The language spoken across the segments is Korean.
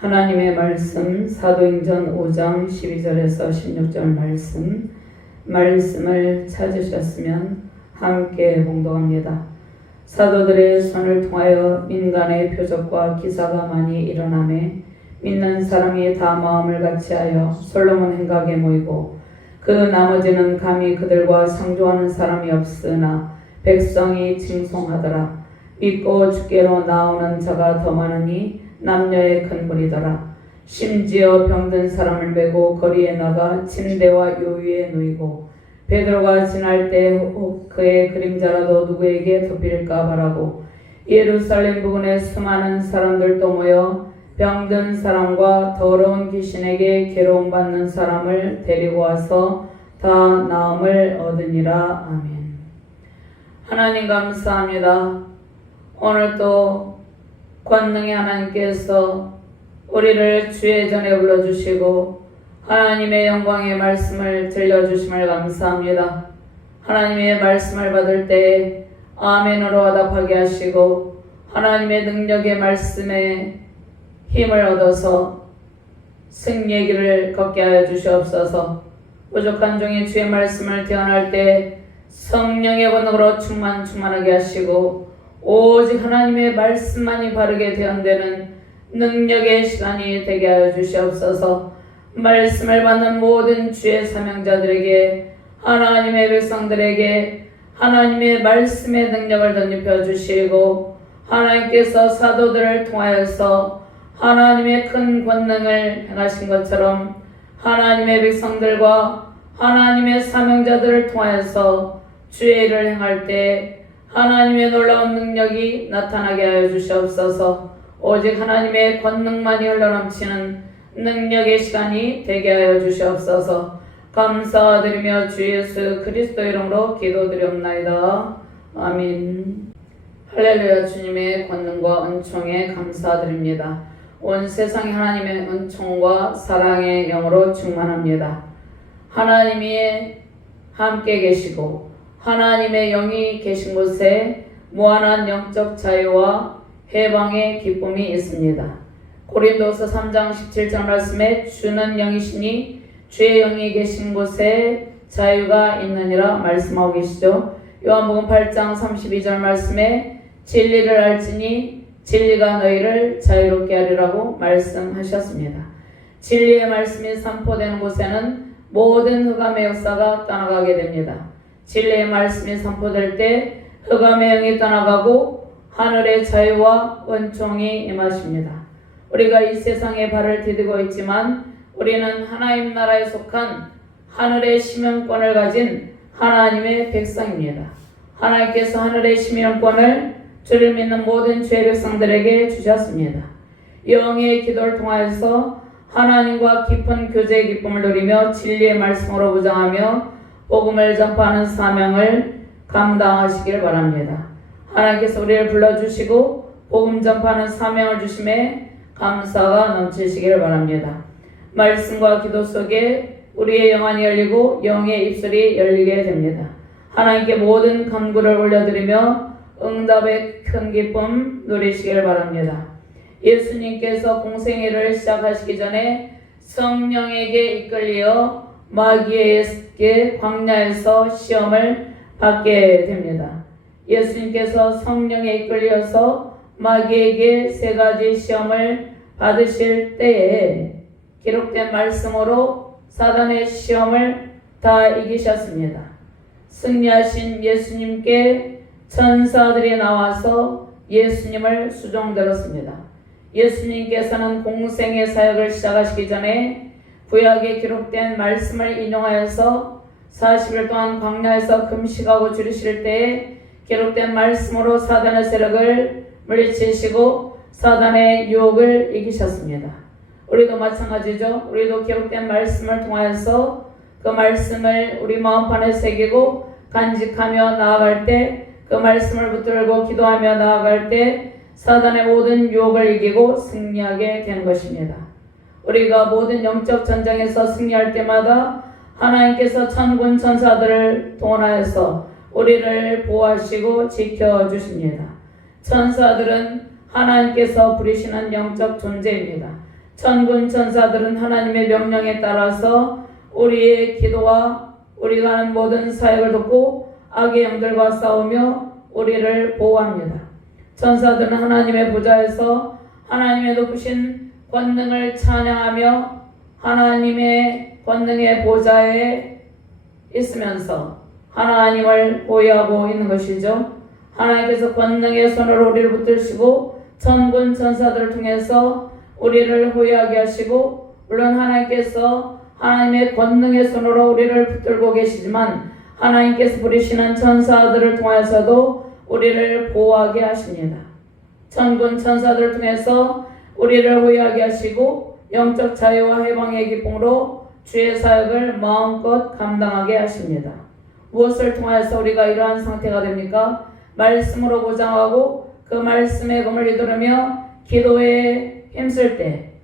하나님의 말씀 사도행전 5장 12절에서 16절 말씀을 찾으셨으면 함께 봉독합니다. 사도들의 손을 통하여 민간의 표적과 기사가 많이 일어나매 믿는 사람이 다 마음을 같이하여 솔로몬 행각에 모이고 그 나머지는 감히 그들과 상조하는 사람이 없으나 백성이 칭송하더라. 믿고 주께로 나오는 자가 더 많으니 남녀의 큰 무리더라. 심지어 병든 사람을 메고 거리에 나가 침대와 요위에 누이고 베드로가 지날 때 혹 그의 그림자라도 누구에게 덮일까 바라고 예루살렘 부근에 수많은 사람들도 모여 병든 사람과 더러운 귀신에게 괴로움받는 사람을 데리고 와서 다 나음을 얻으니라. 아멘. 하나님 감사합니다. 오늘도 권능의 하나님께서 우리를 주의 전에 불러주시고 하나님의 영광의 말씀을 들려주심을 감사합니다. 하나님의 말씀을 받을 때 아멘으로 화답하게 하시고 하나님의 능력의 말씀에 힘을 얻어서 승리의 길을 걷게 하여 주시옵소서. 부족한 종이 주의 말씀을 대언할 때 성령의 권능으로 충만하게 하시고 오직 하나님의 말씀만이 바르게 대언되는 능력의 시간이 되게 하여 주시옵소서. 말씀을 받는 모든 주의 사명자들에게 하나님의 백성들에게 하나님의 말씀의 능력을 덧입혀 주시고 하나님께서 사도들을 통하여서 하나님의 큰 권능을 행하신 것처럼 하나님의 백성들과 하나님의 사명자들을 통하여서 주의 일을 행할 때 하나님의 놀라운 능력이 나타나게 하여 주시옵소서. 오직 하나님의 권능만이 흘러넘치는 능력의 시간이 되게 하여 주시옵소서. 감사드리며 주 예수 그리스도 이름으로 기도드리옵나이다. 아멘. 할렐루야. 주님의 권능과 은총에 감사드립니다. 온 세상이 하나님의 은총과 사랑의 영으로 충만합니다. 하나님이 함께 계시고 하나님의 영이 계신 곳에 무한한 영적 자유와 해방의 기쁨이 있습니다. 고린도서 3장 17절 말씀에 주는 영이시니 주의 영이 계신 곳에 자유가 있느니라 말씀하고 계시죠. 요한복음 8장 32절 말씀에 진리를 알지니 진리가 너희를 자유롭게 하리라고 말씀하셨습니다. 진리의 말씀이 선포되는 곳에는 모든 흑암의 역사가 떠나가게 됩니다. 진리의 말씀이 선포될 때 흑암의 영이 떠나가고 하늘의 자유와 은총이 임하십니다. 우리가 이 세상에 발을 디디고 있지만 우리는 하나님 나라에 속한 하늘의 시민권을 가진 하나님의 백성입니다. 하나님께서 하늘의 시민권을 주를 믿는 모든 주의 백성들에게 주셨습니다. 영의 기도를 통하여서 하나님과 깊은 교제의 기쁨을 누리며 진리의 말씀으로 무장하며 복음을 전파하는 사명을 감당하시길 바랍니다. 하나님께서 우리를 불러주시고 복음 전파하는 사명을 주심에 감사가 넘치시길 바랍니다. 말씀과 기도 속에 우리의 영안이 열리고 영의 입술이 열리게 됩니다. 하나님께 모든 간구를 올려드리며 응답의 큰 기쁨 누리시길 바랍니다. 예수님께서 공생애를 시작하시기 전에 성령에게 이끌려 마귀에게 광야에서 시험을 받게 됩니다. 예수님께서 성령에 이끌려서 마귀에게 세 가지 시험을 받으실 때에 기록된 말씀으로 사단의 시험을 다 이기셨습니다. 승리하신 예수님께 천사들이 나와서 예수님을 수종들었습니다. 예수님께서는 공생의 사역을 시작하시기 전에 구약에 기록된 말씀을 인용하여서 40일 동안 광야에서 금식하고 줄이실 때에 기록된 말씀으로 사단의 세력을 물리치시고 사단의 유혹을 이기셨습니다. 우리도 마찬가지죠. 우리도 기록된 말씀을 통하여서 그 말씀을 우리 마음판에 새기고 간직하며 나아갈 때 그 말씀을 붙들고 기도하며 나아갈 때 사단의 모든 유혹을 이기고 승리하게 되는 것입니다. 우리가 모든 영적 전쟁에서 승리할 때마다 하나님께서 천군 천사들을 동원하여서 우리를 보호하시고 지켜주십니다. 천사들은 하나님께서 부리시는 영적 존재입니다. 천군 천사들은 하나님의 명령에 따라서 우리의 기도와 우리가 하는 모든 사역을 돕고 악의 영들과 싸우며 우리를 보호합니다. 천사들은 하나님의 보좌에서 하나님의 높으신 권능을 찬양하며 하나님의 권능의 보좌에 있으면서 하나님을 보호하고 있는 것이죠. 하나님께서 권능의 손으로 우리를 붙드시고 천군 천사들을 통해서 우리를 호위하게 하시고, 물론 하나님께서 하나님의 권능의 손으로 우리를 붙들고 계시지만 하나님께서 부리시는 천사들을 통해서도 우리를 보호하게 하십니다. 천군 천사들을 통해서 우리를 호위하게 하시고 영적 자유와 해방의 기쁨으로 주의 사역을 마음껏 감당하게 하십니다. 무엇을 통해서 우리가 이러한 상태가 됩니까? 말씀으로 보장하고 그 말씀의 검을 이루며 기도에 힘쓸 때,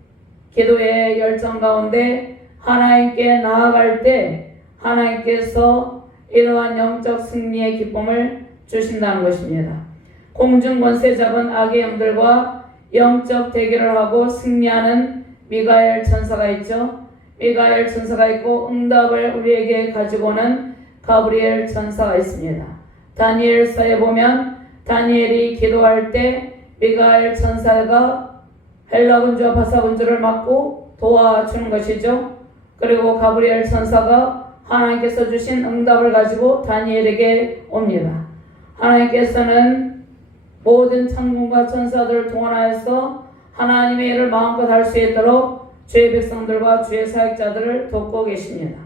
기도의 열정 가운데 하나님께 나아갈 때 하나님께서 이러한 영적 승리의 기쁨을 주신다는 것입니다. 공중 권세 잡은 악의 영들과 영적 대결을 하고 승리하는 미가엘 천사가 있죠. 미가엘 천사가 있고 응답을 우리에게 가지고 오는 가브리엘 천사가 있습니다. 다니엘서에 보면 다니엘이 기도할 때 미가엘 천사가 헬라 군주와 바사 군주를 막고 도와주는 것이죠. 그리고 가브리엘 천사가 하나님께서 주신 응답을 가지고 다니엘에게 옵니다. 하나님께서는 모든 천군과 천사들을 동원하여서 하나님의 일을 마음껏 할 수 있도록 주의 백성들과 주의 사역자들을 돕고 계십니다.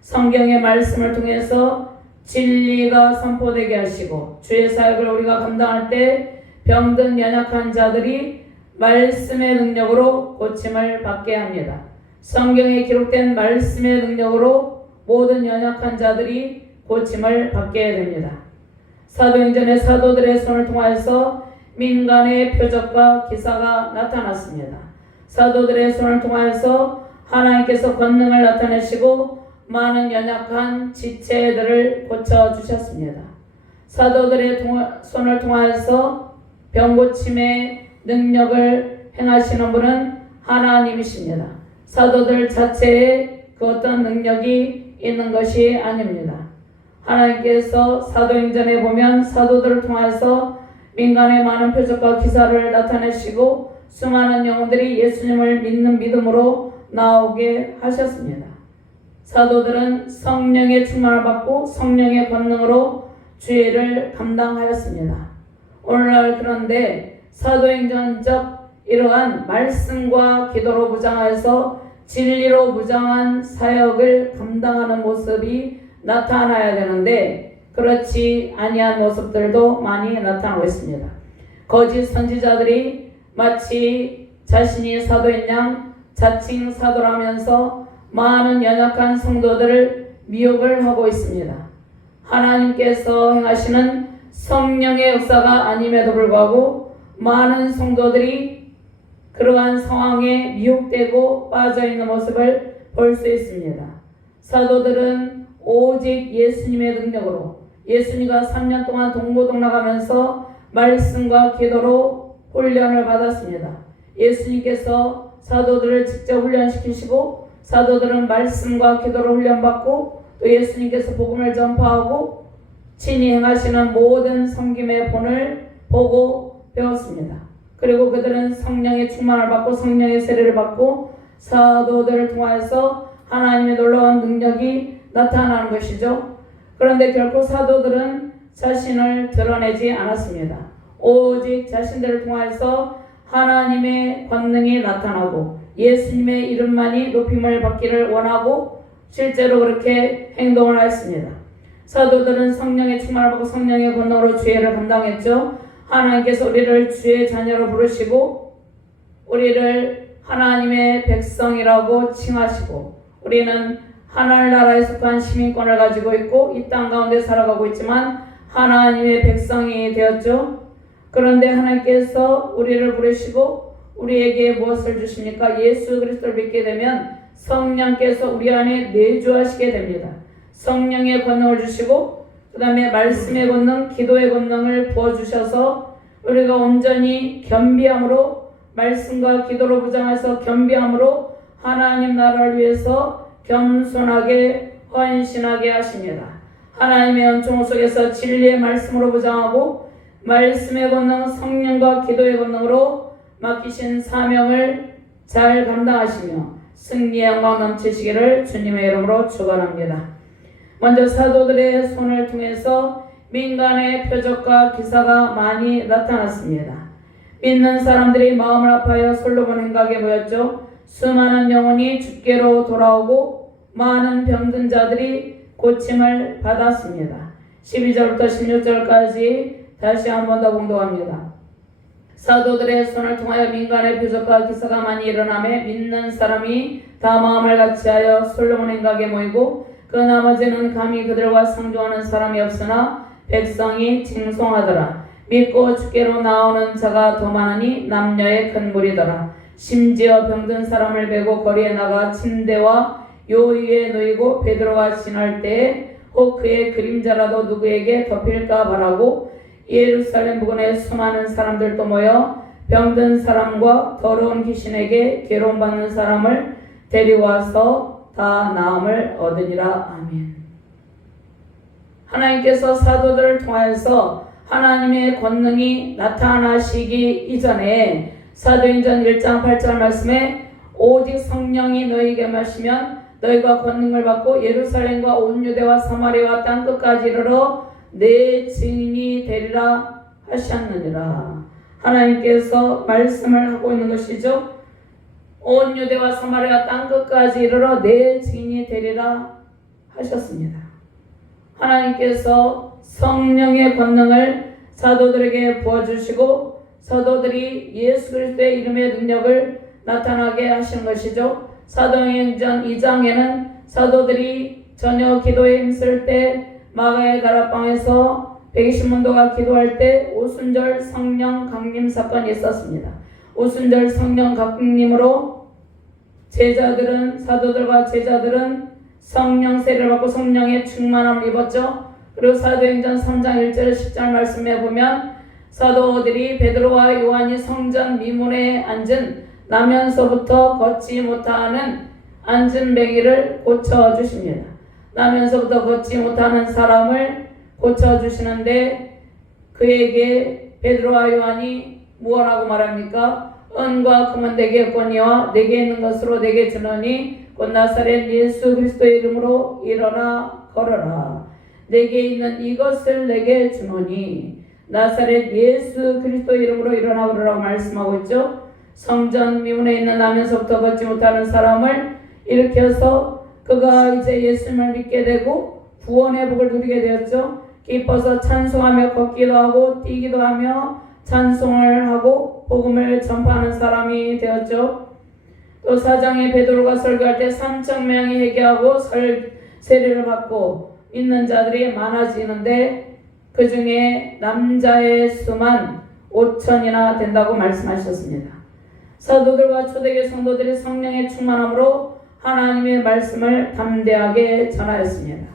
성경의 말씀을 통해서 진리가 선포되게 하시고 주의 사역을 우리가 감당할 때 병든 연약한 자들이 말씀의 능력으로 고침을 받게 합니다. 성경에 기록된 말씀의 능력으로 모든 연약한 자들이 고침을 받게 됩니다. 사도행전의 사도들의 손을 통하여서 민간의 표적과 기사가 나타났습니다. 사도들의 손을 통하여서 하나님께서 권능을 나타내시고 많은 연약한 지체들을 고쳐주셨습니다. 사도들의 손을 통하여서 병고침의 능력을 행하시는 분은 하나님이십니다. 사도들 자체에 그 어떤 능력이 있는 것이 아닙니다. 하나님께서 사도행전에 보면 사도들을 통해서 민간의 많은 표적과 기사를 나타내시고 수많은 영혼들이 예수님을 믿는 믿음으로 나오게 하셨습니다. 사도들은 성령의 충만을 받고 성령의 권능으로 주의를 감당하였습니다. 오늘날 그런데 사도행전적 이러한 말씀과 기도로 무장하여서 진리로 무장한 사역을 감당하는 모습이 나타나야 되는데 그렇지 아니한 모습들도 많이 나타나고 있습니다. 거짓 선지자들이 마치 자신이 사도인 양 자칭 사도라면서 많은 연약한 성도들을 미혹을 하고 있습니다. 하나님께서 행하시는 성령의 역사가 아님에도 불구하고 많은 성도들이 그러한 상황에 미혹되고 빠져있는 모습을 볼 수 있습니다. 사도들은 오직 예수님의 능력으로 예수님과 3년 동안 동고동락하면서 말씀과 기도로 훈련을 받았습니다. 예수님께서 사도들을 직접 훈련시키시고 사도들은 말씀과 기도로 훈련받고 또 예수님께서 복음을 전파하고 친히 행하시는 모든 섬김의 본을 보고 배웠습니다. 그리고 그들은 성령의 충만을 받고 성령의 세례를 받고 사도들을 통하여서 하나님의 놀라운 능력이 나타나는 것이죠. 그런데 결코 사도들은 자신을 드러내지 않았습니다. 오직 자신들을 통하여서 하나님의 권능이 나타나고 예수님의 이름만이 높임을 받기를 원하고 실제로 그렇게 행동을 하였습니다. 사도들은 성령의 충만을 받고 성령의 권능으로 주의를 감당했죠. 하나님께서 우리를 주의 자녀로 부르시고 우리를 하나님의 백성이라고 칭하시고 우리는 하늘나라에 속한 시민권을 가지고 있고 이 땅 가운데 살아가고 있지만 하나님의 백성이 되었죠. 그런데 하나님께서 우리를 부르시고 우리에게 무엇을 주십니까? 예수 그리스도를 믿게 되면 성령께서 우리 안에 내주하시게 됩니다. 성령의 권능을 주시고 그 다음에 말씀의 권능, 기도의 권능을 부어주셔서 우리가 온전히 겸비함으로 말씀과 기도로 무장해서 겸비함으로 하나님 나라를 위해서 겸손하게 헌신하게 하십니다. 하나님의 은총 속에서 진리의 말씀으로 무장하고 말씀의 권능, 성령과 기도의 권능으로 맡기신 사명을 잘 감당하시며 승리의 영광 넘치시기를 주님의 이름으로 축원합니다. 먼저 사도들의 손을 통해서 민간의 표적과 기사가 많이 나타났습니다. 믿는 사람들이 마음을 아파하여 솔로몬 행각에 모였죠. 수많은 영혼이 주께로 돌아오고 많은 병든 자들이 고침을 받았습니다. 12절부터 16절까지 다시 한 번 더 봉독합니다. 사도들의 손을 통하여 민간의 표적과 기사가 많이 일어나매 믿는 사람이 다 마음을 같이하여 솔로몬 행각에 모이고 그 나머지는 감히 그들과 상종하는 사람이 없으나 백성이 칭송하더라. 믿고 주께로 나오는 자가 더 많으니 남녀의 큰 무리더라. 심지어 병든 사람을 베고 거리에 나가 침대와 요 위에 놓이고 베드로가 지날 때에 혹 그의 그림자라도 누구에게 덮일까 바라고 예루살렘 부근에 수많은 사람들도 모여 병든 사람과 더러운 귀신에게 괴로움받는 사람을 데려와서 다 나음을 얻으니라. 아멘. 하나님께서 사도들을 통하여서 하나님의 권능이 나타나시기 이전에 사도행전 1장 8절 말씀에 오직 성령이 너희에게 마시면 너희가 권능을 받고 예루살렘과 온 유대와 사마리아와 땅 끝까지 이르러 내 증인이 되리라 하셨느니라. 하나님께서 말씀을 하고 있는 것이죠. 온 유대와 사마리아 땅 끝까지 이르러 내 증인이 되리라 하셨습니다. 하나님께서 성령의 권능을 사도들에게 부어주시고 사도들이 예수 그리스도의 이름의 능력을 나타나게 하신 것이죠. 사도행전 2장에는 사도들이 저녁 기도에 힘쓸 때 마가의 다락방에서 120문도가 기도할 때 오순절 성령 강림 사건이 있었습니다. 오순절 성령 강림으로 사도들과 제자들은 성령 세례를 받고 성령의 충만함을 입었죠. 그리고 사도행전 3장 1절 10절 말씀에 보면 사도들이 베드로와 요한이 성전 미문에 앉은 나면서부터 걷지 못하는 앉은 뱅이를 고쳐주십니다. 나면서부터 걷지 못하는 사람을 고쳐주시는데 그에게 베드로와 요한이 무엇라고 말합니까? 은과 금은 내게 없거니와 내게 있는 것으로 내게 주노니 곧 나사렛 예수 그리스도의 이름으로 일어나 걸어라. 내게 있는 이것을 내게 주노니 나사렛 예수 그리스도의 이름으로 일어나 걸으라고 말씀하고 있죠. 성전 미문에 있는 나면서부터 걷지 못하는 사람을 일으켜서 그가 이제 예수님을 믿게 되고 구원의 복을 누리게 되었죠. 기뻐서 찬송하며 걷기도 하고 뛰기도 하며 찬송을 하고 복음을 전파하는 사람이 되었죠. 또 4장에 베드로가 설교할 때 3,000명이 회개하고 세례를 받고 믿는 자들이 많아지는데 그 중에 남자의 수만 5,000이나 된다고 말씀하셨습니다. 사도들과 초대교회 성도들이 성령의 충만함으로 하나님의 말씀을 담대하게 전하였습니다.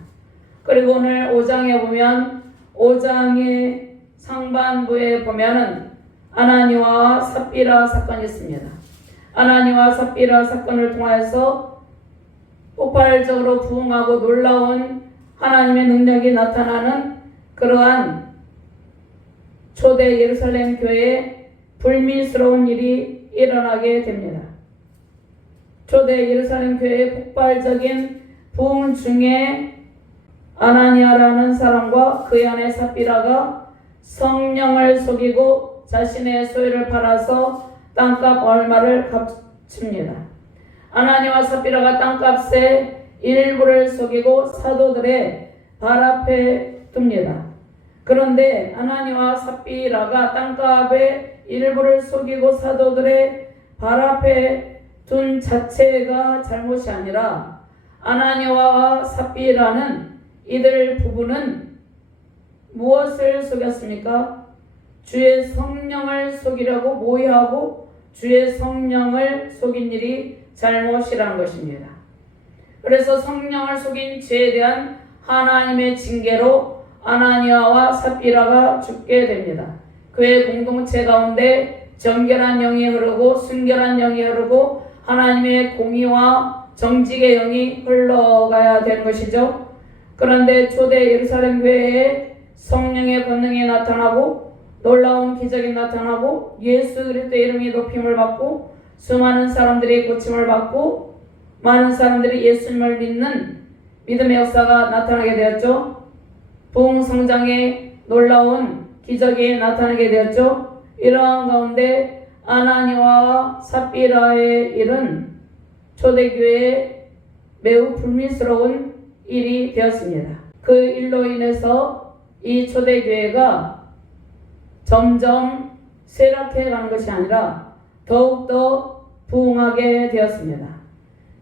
그리고 오늘 5장에 보면 5장의 상반부에 보면은 아나니와 삽비라 사건이 있습니다. 아나니와 삽비라 사건을 통해서 폭발적으로 부흥하고 놀라운 하나님의 능력이 나타나는 그러한 초대 예루살렘 교회에 불미스러운 일이 일어나게 됩니다. 초대 예루살렘 교회의 폭발적인 부흥 중에 아나니아라는 사람과 그의 아내 삽비라가 성령을 속이고 자신의 소유를 팔아서 땅값 얼마를 갚습니다. 아나니아와 삽비라가 땅값의 일부를 속이고 사도들의 발 앞에 둡니다. 그런데 아나니아와 삽비라가 땅값의 일부를 속이고 사도들의 발 앞에 둔 자체가 잘못이 아니라 아나니아와 삽비라는 이들 부부는 무엇을 속였습니까? 주의 성령을 속이려고 모의하고 주의 성령을 속인 일이 잘못이라는 것입니다. 그래서 성령을 속인 죄에 대한 하나님의 징계로 아나니아와 삽비라가 죽게 됩니다. 그의 공동체 가운데 정결한 영이 흐르고 순결한 영이 흐르고 하나님의 공의와 정직의 영이 흘러가야 되는 것이죠. 그런데 초대 예루살렘 교회에 성령의 권능이 나타나고 놀라운 기적이 나타나고 예수 그리스도의 이름이 높임을 받고 수많은 사람들이 고침을 받고 많은 사람들이 예수님을 믿는 믿음의 역사가 나타나게 되었죠. 부흥 성장에 놀라운 기적이 나타나게 되었죠. 이러한 가운데 아나니아와 삽비라의 일은 초대교회에 매우 불미스러운 일이 되었습니다. 그 일로 인해서 이 초대교회가 점점 쇠락해 가는 것이 아니라 더욱더 부흥하게 되었습니다.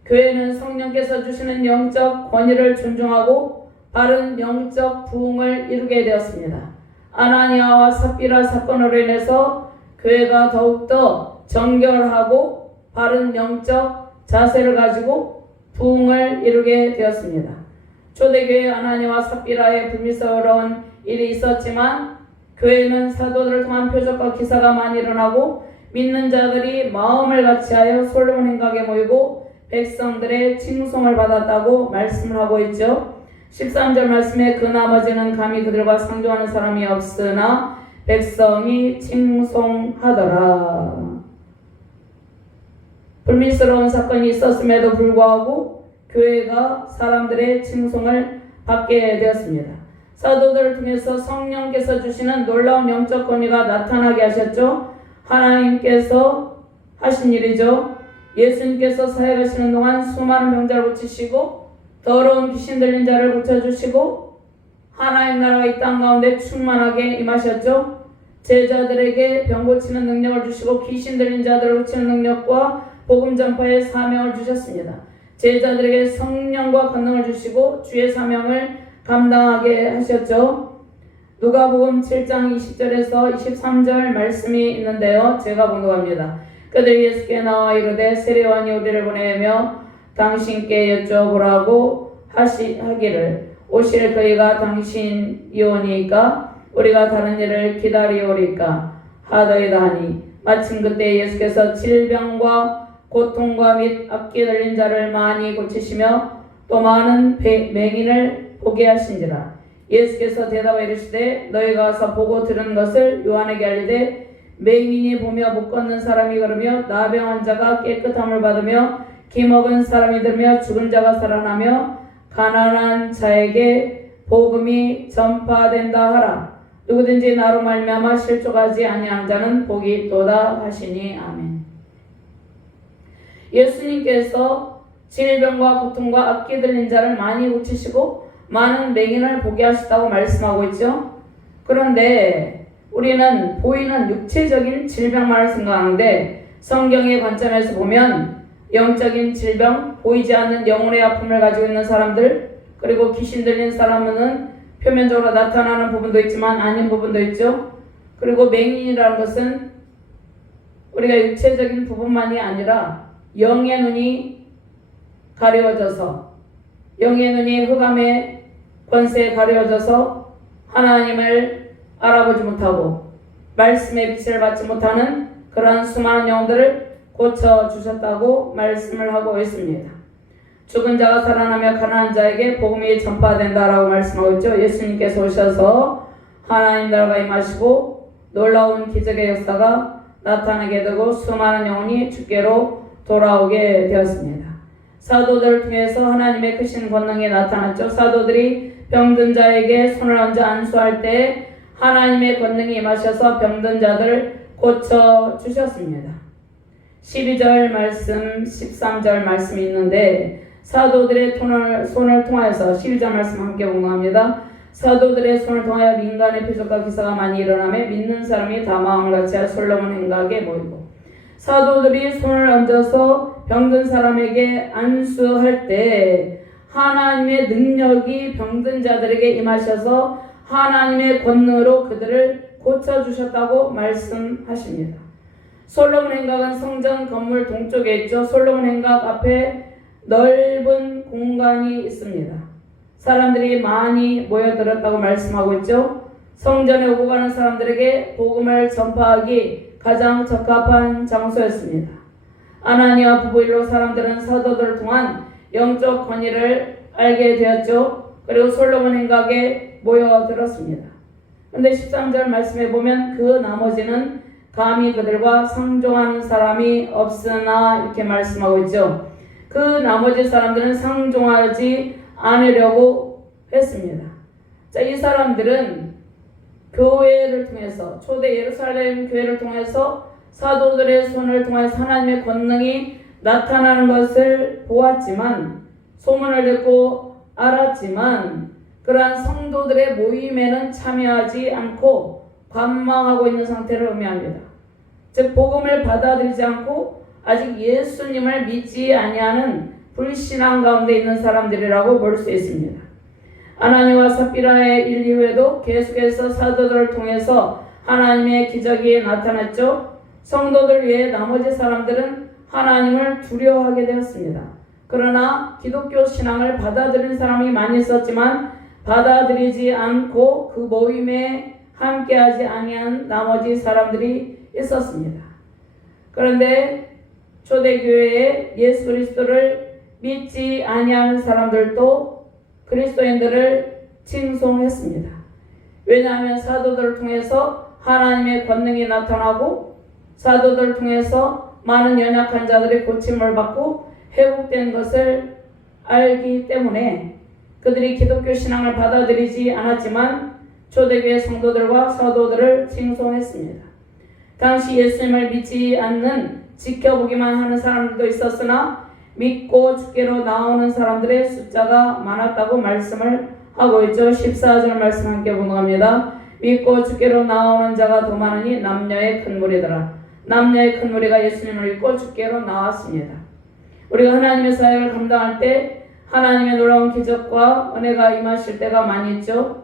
교회는 성령께서 주시는 영적 권위를 존중하고 바른 영적 부흥을 이루게 되었습니다. 아나니아와 삽비라 사건으로 인해서 교회가 더욱더 정결하고 바른 영적 자세를 가지고 부흥을 이루게 되었습니다. 초대교회 아나니아와 삽비라의 불미스러운 일이 있었지만 교회는 사도들을 통한 표적과 기사가 많이 일어나고 믿는 자들이 마음을 같이하여 솔로몬 행각에 모이고 백성들의 칭송을 받았다고 말씀을 하고 있죠. 13절 말씀에 그 나머지는 감히 그들과 상종하는 사람이 없으나 백성이 칭송하더라. 불미스러운 사건이 있었음에도 불구하고 교회가 사람들의 칭송을 받게 되었습니다. 사도들을 통해서 성령께서 주시는 놀라운 영적 권위가 나타나게 하셨죠. 하나님께서 하신 일이죠. 예수님께서 사역하시는 동안 수많은 병자를 고치시고 더러운 귀신 들린 자를 고쳐주시고 하나님 나라가 이 땅 가운데 충만하게 임하셨죠. 제자들에게 병 고치는 능력을 주시고 귀신 들린 자들을 고치는 능력과 복음 전파의 사명을 주셨습니다. 제자들에게 성령과 권능을 주시고 주의 사명을 감당하게 하셨죠. 누가복음 7장 20절에서 23절 말씀이 있는데요. 제가 봉독합니다. 그들이 예수께 나와 이르되 세례요한이 우리를 보내며 당신께 여쭤보라고 하기를 오실 그이가 당신이오니까 우리가 다른 일을 기다리오리까 하더이다 하니 마침 그때 예수께서 질병과 고통과 및 악기 들린 자를 많이 고치시며 또 많은 맹인을 보게 하신지라. 예수께서 대답하여 이르시되 너희가 가서 보고 들은 것을 요한에게 알리되 맹인이 보며 못 걷는 사람이 걸으며 나병 환자가 깨끗함을 받으며 기 먹은 사람이 들으며 죽은 자가 살아나며 가난한 자에게 복음이 전파된다 하라. 누구든지 나로 말미암아 실족하지 아니하는 자는 복이 있도다 하시니 아멘. 예수님께서 질병과 고통과 악기 들린 자를 많이 고치시고 많은 맹인을 보게 하셨다고 말씀하고 있죠. 그런데 우리는 보이는 육체적인 질병만을 생각하는데 성경의 관점에서 보면 영적인 질병, 보이지 않는 영혼의 아픔을 가지고 있는 사람들, 그리고 귀신 들린 사람은 표면적으로 나타나는 부분도 있지만 아닌 부분도 있죠. 그리고 맹인이라는 것은 우리가 육체적인 부분만이 아니라 영의 눈이 가려워져서 영의 눈이 흑암의 권세에 가려워져서 하나님을 알아보지 못하고 말씀의 빛을 받지 못하는 그러한 수많은 영들을 고쳐주셨다고 말씀을 하고 있습니다. 죽은 자가 살아나며 가난한 자에게 복음이 전파된다라고 말씀하고 있죠. 예수님께서 오셔서 하나님 나라가 임하시고 놀라운 기적의 역사가 나타나게 되고 수많은 영혼이 주께로 돌아오게 되었습니다. 사도들을 통해서 하나님의 크신 권능이 나타났죠. 사도들이 병든 자에게 손을 얹어 안수할 때 하나님의 권능이 임하셔서 병든 자들을 고쳐주셨습니다. 12절 말씀, 13절 말씀이 있는데 사도들의 손을 통하여서 12절 말씀 함께 공부합니다. 사도들의 손을 통하여 민간의 표적과 기사가 많이 일어나며 믿는 사람이 다 마음을 같이하여 솔로몬 행각에 모이고 사도들이 손을 얹어서 병든 사람에게 안수할 때 하나님의 능력이 병든 자들에게 임하셔서 하나님의 권능으로 그들을 고쳐주셨다고 말씀하십니다. 솔로몬 행각은 성전 건물 동쪽에 있죠. 솔로몬 행각 앞에 넓은 공간이 있습니다. 사람들이 많이 모여들었다고 말씀하고 있죠. 성전에 오고 가는 사람들에게 복음을 전파하기 가장 적합한 장소였습니다. 아나니아 부부 일로 사람들은 사도들을 통한 영적 권위를 알게 되었죠. 그리고 솔로몬 행각에 모여들었습니다. 그런데 13절 말씀에 보면 그 나머지는 감히 그들과 상종하는 사람이 없으나 이렇게 말씀하고 있죠. 그 나머지 사람들은 상종하지 않으려고 했습니다. 자, 이 사람들은 교회를 통해서 초대 예루살렘 교회를 통해서 사도들의 손을 통해서 하나님의 권능이 나타나는 것을 보았지만 소문을 듣고 알았지만 그러한 성도들의 모임에는 참여하지 않고 관망하고 있는 상태를 의미합니다. 즉 복음을 받아들이지 않고 아직 예수님을 믿지 아니하는 불신앙 가운데 있는 사람들이라고 볼 수 있습니다. 아나니와 삽비라의 일 이후에도 계속해서 사도들을 통해서 하나님의 기적이 나타났죠. 성도들 외에 나머지 사람들은 하나님을 두려워하게 되었습니다. 그러나 기독교 신앙을 받아들인 사람이 많이 있었지만 받아들이지 않고 그 모임에 함께하지 아니한 나머지 사람들이 있었습니다. 그런데 초대교회에 예수 그리스도를 믿지 아니하는 사람들도 그리스도인들을 칭송했습니다. 왜냐하면 사도들을 통해서 하나님의 권능이 나타나고 사도들을 통해서 많은 연약한 자들이 고침을 받고 회복된 것을 알기 때문에 그들이 기독교 신앙을 받아들이지 않았지만 초대교회 성도들과 사도들을 칭송했습니다. 당시 예수님을 믿지 않는 지켜보기만 하는 사람들도 있었으나 믿고 주께로 나오는 사람들의 숫자가 많았다고 말씀을 하고 있죠. 14절 말씀 함께 봉독합니다. 믿고 주께로 나오는 자가 더 많으니 남녀의 큰 무리더라. 남녀의 큰 무리가 예수님을 믿고 주께로 나왔습니다. 우리가 하나님의 사역을 감당할 때 하나님의 놀라운 기적과 은혜가 임하실 때가 많이 있죠.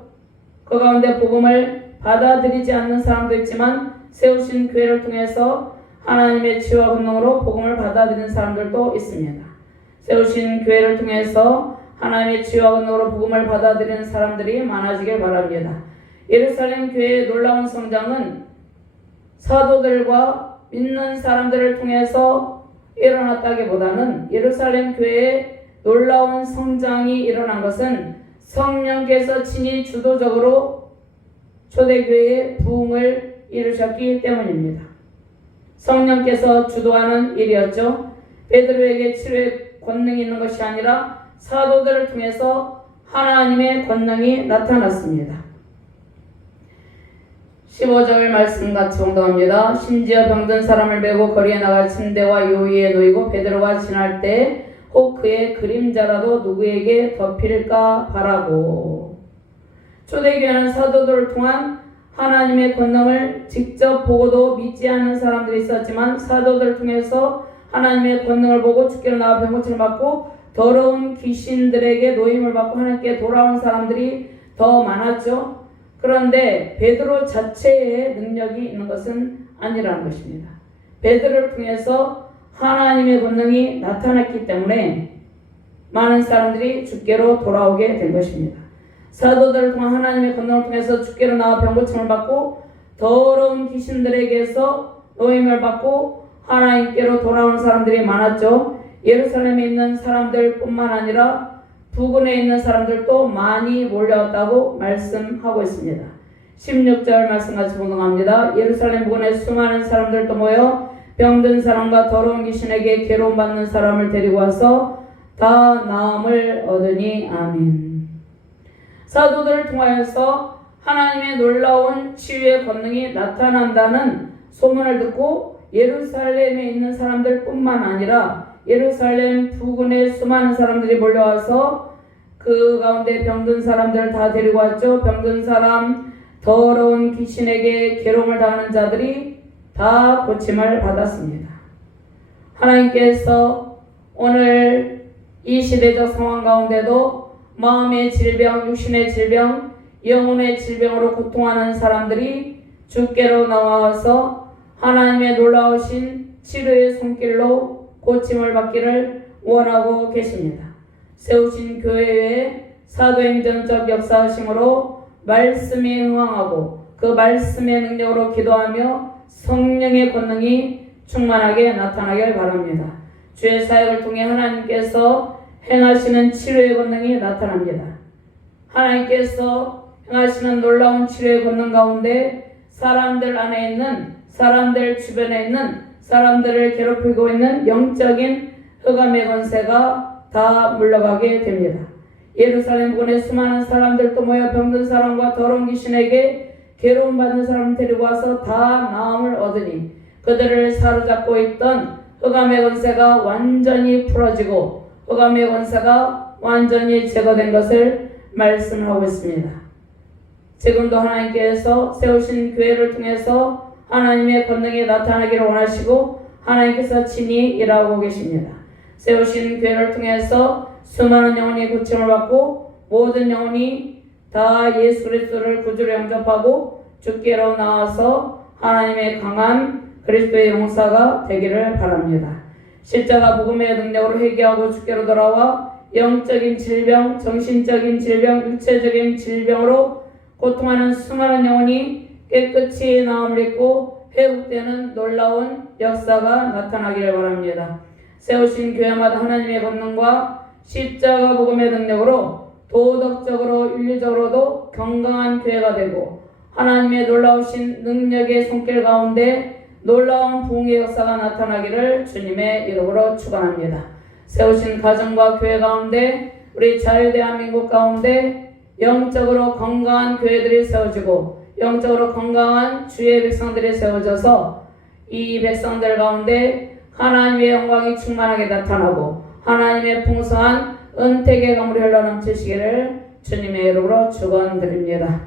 그 가운데 복음을 받아들이지 않는 사람도 있지만 세우신 교회를 통해서 하나님의 지혜와 권능으로 복음을 받아들이는 사람들도 있습니다. 세우신 교회를 통해서 하나님의 지혜와 권능으로 복음을 받아들이는 사람들이 많아지길 바랍니다. 예루살렘 교회의 놀라운 성장은 사도들과 믿는 사람들을 통해서 일어났다기보다는 예루살렘 교회의 놀라운 성장이 일어난 것은 성령께서 친히 주도적으로 초대교회의 부흥을 이루셨기 때문입니다. 성령께서 주도하는 일이었죠. 베드로에게 치료의 권능이 있는 것이 아니라 사도들을 통해서 하나님의 권능이 나타났습니다. 15절 말씀 같이 봉독합니다. 심지어 병든 사람을 메고 거리에 나가 침대와 요위에 놓이고 베드로가 지날 때 혹 그의 그림자라도 누구에게 덮일까 바라고. 초대교회는 사도들을 통한 하나님의 권능을 직접 보고도 믿지 않는 사람들이 있었지만 사도들을 통해서 하나님의 권능을 보고 주께로 나와 병고침을 받고 더러운 귀신들에게 노임을 받고 하나님께 돌아온 사람들이 더 많았죠. 그런데 베드로 자체의 능력이 있는 것은 아니라는 것입니다. 베드로를 통해서 하나님의 권능이 나타났기 때문에 많은 사람들이 주께로 돌아오게 된 것입니다. 사도들을 통한 하나님의 권능을 통해서 주께로 나와 병고침을 받고 더러운 귀신들에게서 노임을 받고 하나님께로 돌아오는 사람들이 많았죠. 예루살렘에 있는 사람들뿐만 아니라 부근에 있는 사람들도 많이 몰려왔다고 말씀하고 있습니다. 16절 말씀 같이 봉독합니다. 예루살렘 부근에 수많은 사람들도 모여 병든 사람과 더러운 귀신에게 괴로움받는 사람을 데리고 와서 다 나음을 얻으니 아멘. 사도들을 통하여서 하나님의 놀라운 치유의 권능이 나타난다는 소문을 듣고 예루살렘에 있는 사람들뿐만 아니라 예루살렘 부근에 수많은 사람들이 몰려와서 그 가운데 병든 사람들을 다 데리고 왔죠. 병든 사람, 더러운 귀신에게 괴로움을 당하는 자들이 다 고침을 받았습니다. 하나님께서 오늘 이 시대적 상황 가운데도 마음의 질병, 육신의 질병, 영혼의 질병으로 고통하는 사람들이 주께로 나와서 하나님의 놀라우신 치료의 손길로 고침을 받기를 원하고 계십니다. 세우신 교회의 사도행전적 역사하심으로 말씀에 흥황하고 그 말씀의 능력으로 기도하며 성령의 권능이 충만하게 나타나길 바랍니다. 주의 사역을 통해 하나님께서 행하시는 치료의 권능이 나타납니다. 하나님께서 행하시는 놀라운 치료의 권능 가운데 사람들 안에 있는, 사람들 주변에 있는, 사람들을 괴롭히고 있는 영적인 흑암의 권세가 다 물러가게 됩니다. 예루살렘 부근에 수많은 사람들도 모여 병든 사람과 더러운 귀신에게 괴로움받는 사람을 데리고 와서 다 나음을 얻으니 그들을 사로잡고 있던 흑암의 권세가 완전히 풀어지고 흑암의 권세가 완전히 제거된 것을 말씀하고 있습니다. 지금도 하나님께서 세우신 교회를 통해서 하나님의 권능이 나타나기를 원하시고 하나님께서 친히 일하고 계십니다. 세우신 교회를 통해서 수많은 영혼이 고침을 받고 모든 영혼이 다 예수 그리스도를 구주로 영접하고 주께로 나와서 하나님의 강한 그리스도의 용사가 되기를 바랍니다. 십자가 복음의 능력으로 회개하고 주께로 돌아와 영적인 질병, 정신적인 질병, 육체적인 질병으로 고통하는 수많은 영혼이 깨끗이 나음을 입고 회복되는 놀라운 역사가 나타나기를 바랍니다. 세우신 교회마다 하나님의 권능과 십자가 복음의 능력으로 도덕적으로 윤리적으로도 건강한 교회가 되고 하나님의 놀라우신 능력의 손길 가운데 놀라운 부흥의 역사가 나타나기를 주님의 이름으로 축원합니다. 세우신 가정과 교회 가운데 우리 자유대한민국 가운데 영적으로 건강한 교회들이 세워지고 영적으로 건강한 주의 백성들이 세워져서 이 백성들 가운데 하나님의 영광이 충만하게 나타나고 하나님의 풍성한 은택의 강물이 흘러넘치시기를 주님의 이름으로 축원드립니다.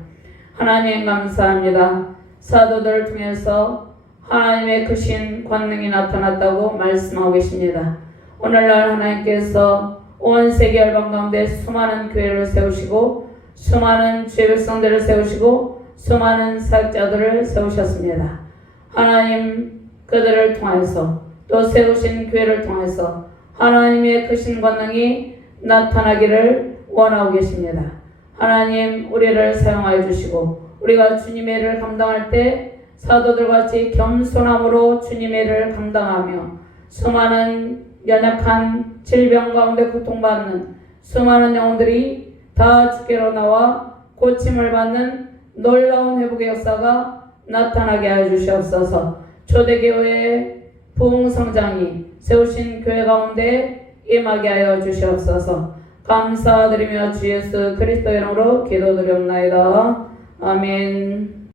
하나님 감사합니다. 사도들을 통해서 하나님의 크신 권능이 나타났다고 말씀하고 계십니다. 오늘날 하나님께서 온 세계 열방 가운데 수많은 교회를 세우시고 수많은 주의 백성들을 세우시고 수많은 사역자들을 세우셨습니다. 하나님 그들을 통해서 또 세우신 교회를 통해서 하나님의 크신 권능이 나타나기를 원하고 계십니다. 하나님 우리를 사용하여 주시고 우리가 주님의 일을 감당할 때 사도들같이 겸손함으로 주님의 일을 감당하며 수많은 연약한 질병 가운데 고통받는 수많은 영혼들이 다 주께로 나와 고침을 받는 놀라운 회복의 역사가 나타나게 하여 주시옵소서. 초대교회의 부흥성장이 세우신 교회 가운데 임하게 하여 주시옵소서. 감사드리며 주 예수 그리스도 이름으로 기도드리옵나이다. 아멘.